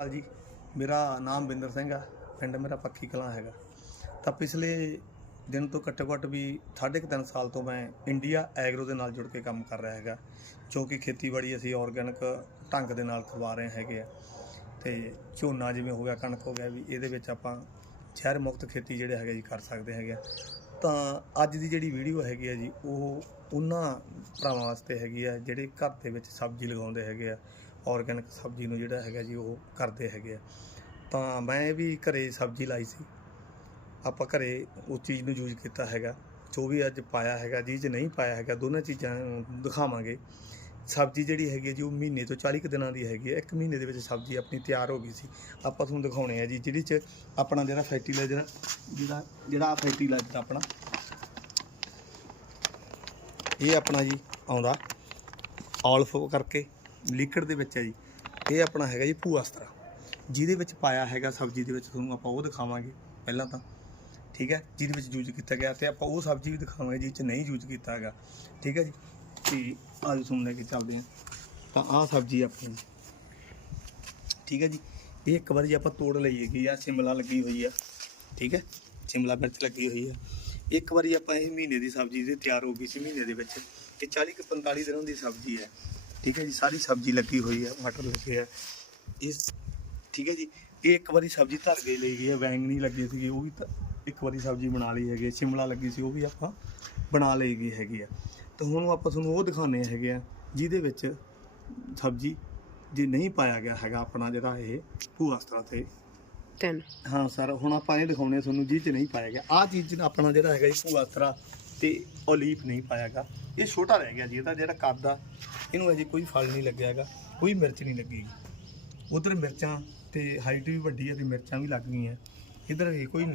ਹਾਲ ਜੀ, ਮੇਰਾ ਨਾਮ ਬਿੰਦਰ ਸਿੰਘ ਆ, ਪਿੰਡ ਮੇਰਾ ਪੱਖੀ ਕਲਾਂ ਹੈਗਾ। ਤਾਂ ਪਿਛਲੇ ਦਿਨ ਤੋਂ ਘੱਟੋ ਘੱਟ ਵੀ ਸਾਢੇ ਕੁ ਤਿੰਨ ਸਾਲ ਤੋਂ ਮੈਂ ਇੰਡੀਆ ਐਗਰੋ ਦੇ ਨਾਲ ਜੁੜ ਕੇ ਕੰਮ ਕਰ ਰਿਹਾ ਹੈਗਾ, ਜੋ ਕਿ ਖੇਤੀਬਾੜੀ ਅਸੀਂ ਆਰਗੈਨਿਕ ਢੰਗ ਦੇ ਨਾਲ ਕਰਵਾ ਰਹੇ ਹੈਗੇ ਆ। ਤੇ ਝੋਨਾ ਜਿਵੇਂ ਹੋ ਗਿਆ, ਕਣਕ ਹੋ ਗਿਆ, ਵੀ ਇਹਦੇ ਵਿੱਚ ਆਪਾਂ ਜ਼ਹਿਰ ਮੁਕਤ ਖੇਤੀ ਜਿਹੜੇ ਹੈਗੇ ਜੀ ਕਰ ਸਕਦੇ ਹੈਗੇ ਆ। ਤਾਂ ਅੱਜ ਦੀ ਜਿਹੜੀ ਵੀਡੀਓ ਹੈਗੀ ਆ ਜੀ, ਉਹ ਉਹਨਾਂ ਭਰਾਵਾਂ ਵਾਸਤੇ ਹੈਗੀ ਆ, ਜਿਹੜੇ ਘਰ ਦੇ ਵਿੱਚ ਸਬਜ਼ੀ ਲਗਾਉਂਦੇ ਹੈਗੇ ਆ ਆਰਗੈਨਿਕ ਸਬਜ਼ੀ ਨੂੰ ਜਿਹੜਾ ਹੈਗਾ ਜੀ, ਉਹ ਕਰਦੇ ਹੈਗੇ ਆ। ਤਾਂ ਮੈਂ ਵੀ ਘਰੇ ਸਬਜ਼ੀ ਲਾਈ ਸੀ। ਆਪਾਂ ਘਰੇ ਉਸ ਚੀਜ਼ ਨੂੰ ਯੂਜ਼ ਕੀਤਾ ਹੈਗਾ। ਜੋ ਵੀ ਅੱਜ ਪਾਇਆ ਹੈਗਾ ਜੀ ਜੇ ਨਹੀਂ ਪਾਇਆ ਹੈਗਾ, ਦੋਨਾਂ ਚੀਜ਼ਾਂ ਦਿਖਾਵਾਂਗੇ। ਸਬਜ਼ੀ ਜਿਹੜੀ ਹੈਗੀ ਹੈ ਜੀ, ਉਹ ਮਹੀਨੇ ਤੋਂ 40 ਕੁ ਦਿਨਾਂ ਦੀ ਹੈਗੀ ਹੈ। ਇੱਕ ਮਹੀਨੇ ਦੇ ਵਿੱਚ ਸਬਜ਼ੀ ਆਪਣੀ ਤਿਆਰ ਹੋ ਗਈ ਸੀ। ਆਪਾਂ ਤੁਹਾਨੂੰ ਦਿਖਾਉਣੇ ਆ ਜੀ, ਜਿਹਦੇ ਚ ਆਪਣਾ ਜਿਹੜਾ ਫਰਟੀਲਾਈਜ਼ਰ ਜਿਹੜਾ ਜਿਹੜਾ ਫਰਟੀਲਾਈਜ਼ਰ ਆਪਣਾ, ਇਹ ਆਪਣਾ ਜੀ ਆਉਂਦਾ ਆਲਫ ਕਰਕੇ ਲਿਕਵਿਡ ਦੇ ਵਿੱਚ ਹੈ ਜੀ। ਇਹ ਆਪਣਾ ਹੈਗਾ ਜੀ ਭੂਆਸਤਰਾ ਜਿਹਦੇ ਵਿੱਚ ਪਾਇਆ ਹੈਗਾ ਸਬਜ਼ੀ ਦੇ ਵਿੱਚ ਤੁਹਾਨੂੰ ਆਪਾਂ ਉਹ ਦਿਖਾਵਾਂਗੇ ਪਹਿਲਾਂ ਤਾਂ, ਠੀਕ ਹੈ? ਜਿਹਦੇ ਵਿੱਚ ਯੂਜ਼ ਕੀਤਾ ਗਿਆ ਤੇ ਆਪਾਂ ਉਹ ਸਬਜ਼ੀ ਵੀ ਦਿਖਾਵਾਂਗੇ, ਜਿਹਦੇ ਚ ਨਹੀਂ ਯੂਜ਼ ਕੀਤਾ ਹੈਗਾ। ਠੀਕ ਹੈ ਜੀ? ਤੇ ਅੱਜ ਤੁਹਾਨੂੰ ਲੈ ਕੇ ਚੱਲਦੇ ਹਾਂ। ਤਾਂ ਆਹ ਸਬਜ਼ੀ ਆਪਣੀ। ਠੀਕ ਹੈ ਜੀ। ਇਹ ਇੱਕ ਵਾਰੀ ਆਪਾਂ ਤੋੜ ਲਈਏਗੀ ਆ ਸ਼ਿਮਲਾ ਲੱਗੀ ਹੋਈ ਆ। ਠੀਕ ਹੈ। ਸ਼ਿਮਲਾ ਮਿਰਚ ਲੱਗੀ ਹੋਈ ਆ। ਇੱਕ ਵਾਰੀ ਆਪਾਂ ਇਹ ਮਹੀਨੇ ਦੀ ਸਬਜ਼ੀ ਦੇ ਤਿਆਰ ਹੋ ਗਈ ਸੀ ਮਹੀਨੇ ਦੇ ਵਿੱਚ ਇਹ 40 ਕੁ 45 ਦਿਨਾਂ ਦੀ ਸਬਜ਼ੀ ਹੈ। ਠੀਕ ਹੈ ਜੀ। ਸਾਰੀ ਸਬਜ਼ੀ ਲੱਗੀ ਹੋਈ ਹੈ ਮਟਰ ਲੱਗੇ ਆ। ਇਸ ਠੀਕ ਹੈ ਜੀ। ਇਹ ਇੱਕ ਵਾਰੀ ਸਬਜ਼ੀ ਧਰ ਕੇ ਲਈ ਗਈ ਹੈ ਵੈਂਗਣੀ ਲੱਗੀ ਸੀਗੀ, ਉਹ ਵੀ ਇੱਕ ਵਾਰੀ ਸਬਜ਼ੀ ਬਣਾ ਲਈ ਹੈਗੀ ਹੈ। ਸ਼ਿਮਲਾ ਲੱਗੀ ਸੀ, ਉਹ ਵੀ ਆਪਾਂ ਬਣਾ ਲਈ ਗਈ ਹੈਗੀ ਆ। ਤਾਂ ਹੁਣ ਆਪਾਂ ਤੁਹਾਨੂੰ ਉਹ ਦਿਖਾਣੇ ਹੈਗੇ ਆ ਜਿਹਦੇ ਵਿੱਚ ਸਬਜ਼ੀ ਜੇ ਨਹੀਂ ਪਾਇਆ ਗਿਆ ਹੈਗਾ ਆਪਣਾ ਜਿਹੜਾ ਇਹ ਭੂਆਸਤਰਾ ਤੇ। ਤਿੰਨ। ਹਾਂ ਸਰ ਹੁਣ ਆਪਾਂ ਇਹ ਦਿਖਾਉਣੇ ਤੁਹਾਨੂੰ ਜਿਹ ਚ ਨਹੀਂ ਪਾਇਆ ਗਿਆ। ਆਹ ਚੀਜ਼ ਚ ਆਪਣਾ ਜਿਹੜਾ ਹੈਗਾ ਜੀ ਭੂਆਸਤਰਾ ਤੇ ਓਲੀਫ ਨਹੀਂ ਪਾਇਆ ਗਿਆ। ਇਹ ਛੋਟਾ ਰਹਿ ਗਿਆ ਜੀ ਇਹਦਾ ਜਿਹੜਾ ਕੱਦ ਆ ਇਹਨੂੰ ਅਜੇ ਕੋਈ ਫਲ ਨਹੀਂ ਲੱਗਿਆ ਹੈਗਾ ਕੋਈ ਮਿਰਚ ਨਹੀਂ ਲੱਗੀ। ਉਧਰ ਮਿਰਚਾਂ ਤੇ ਹਾਈਟ ਵੀ ਵੱਡੀ ਹੈ ਤੇ ਮਿਰਚਾਂ ਵੀ ਲੱਗ ਗਈਆਂ। ਇਧਰ ਇਹ ਕੋਈ